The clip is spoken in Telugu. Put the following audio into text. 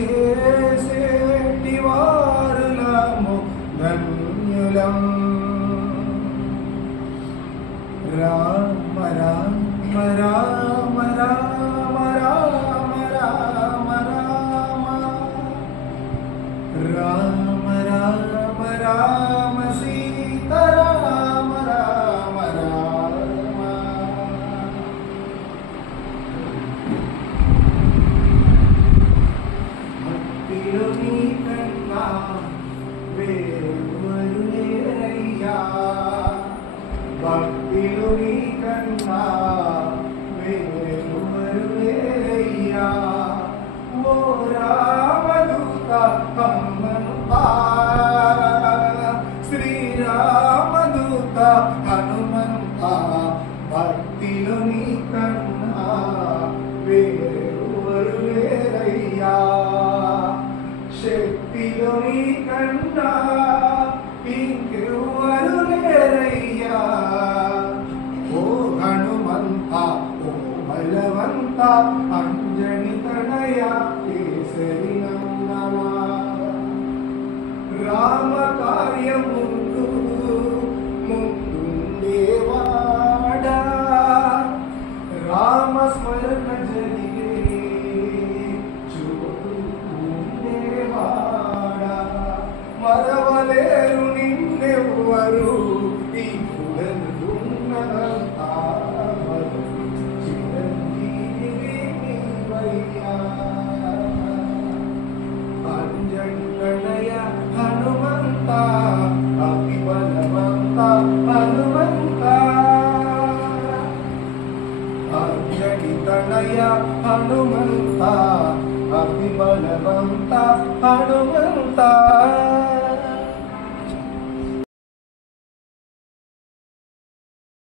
చేసేటి వారులము ధన్యులం. రామ రామ రామ రామ రామ రామ రామ రామ రామ సీతారామ రామ రామ. భక్తిలో నీకన్నా వేరెవరు లేరయ్యా, భక్తిలో నీకన్నా వేరెవరు లేరయ్యా. ఓ రామదూత హనుమంతా, శ్రీరామదూత హనుమంతా, భక్తిలో నీకన్నా వేరెవరు లేరయ్యా. శక్తిలో నీకన్నా ఇంకెవరు లేరయ్యా. ఓ హనుమంత, ఓ బలవంత, అంజని తనయ కేసరి నందన. రామ కార్యముందు ముందుండేవాడా, రామ స్మరణ జరిగే చోటు ఉండేవాడా. మరవలేరు నిన్నెవ్వరు ఈ పుడలున్నదంతా, చిరంజీవి నీవయ్యా. అంజని తనయ హనుమంత, అతి బలవంత హనుమంత. అంజని తనయ హనుమంత, అతి బలవంత హనుమంత.